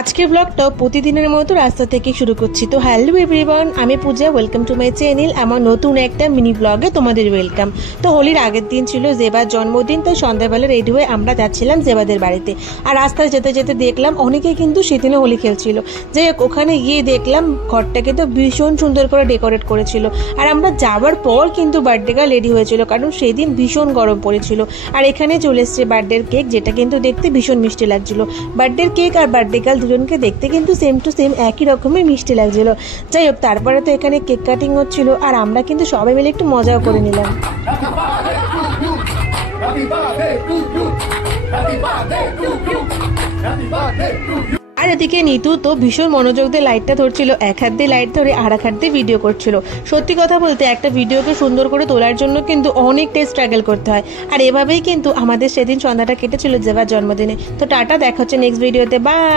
আজকের ব্লগটা প্রতিদিনের মতো রাস্তা থেকে শুরু করছি। তো হ্যালো এভরিওয়ান, আমি পূজা, ওয়েলকাম টু মাই চ্যানেল। আমার নতুন একটা মিনি ব্লগে তোমাদের ওয়েলকাম। তো হোলির আগের দিন ছিল জেবার জন্মদিন, তো সন্ধ্যাবেলা রেডি হয়ে আমরা যাচ্ছিলাম জেবাদের বাড়িতে। আর রাস্তায় যেতে যেতে দেখলাম অনেকে কিন্তু সেদিনে হোলি খেলছিল। যাই হোক, ওখানে গিয়ে দেখলাম ঘরটাকে তো ভীষণ সুন্দর করে ডেকোরেট করেছিল। আর আমরা যাওয়ার পর কিন্তু বার্থডে গার্ল রেডি হয়েছিল, কারণ সেদিন ভীষণ গরম পড়েছিল। আর এখানে চলে এসছে বার্থডের কেক, যেটা কিন্তু দেখতে ভীষণ মিষ্টি লাগছিল। বার্থডের কেক আর বার্থডে গার্ল দুজনকে দেখতে কিন্তু সেম টু সেম একই রকমের মিষ্টি লাগছিল। যাই হোক, তারপরে তো এখানে কেক কাটিং হচ্ছিল, আর আমরা কিন্তু সবাই মিলে একটু মজাও করে নিলাম। আর এদিকে নিতু তো ভীষণ মনোযোগ দিয়ে লাইটটা ধরছিল, এক হাত দিয়ে লাইট ধরে আর এক হাত দিয়ে ভিডিও করছিল। সত্যি কথা বলতে একটা ভিডিওকে সুন্দর করে তোলার জন্য কিন্তু অনেকটাই স্ট্রাগল করতে হয়। আর এভাবেই কিন্তু আমাদের সেদিন সন্ধ্যাটা কেটেছিল জেবার জন্মদিনে। তো টাটা, দেখা হচ্ছে নেক্সট ভিডিওতে, বাই।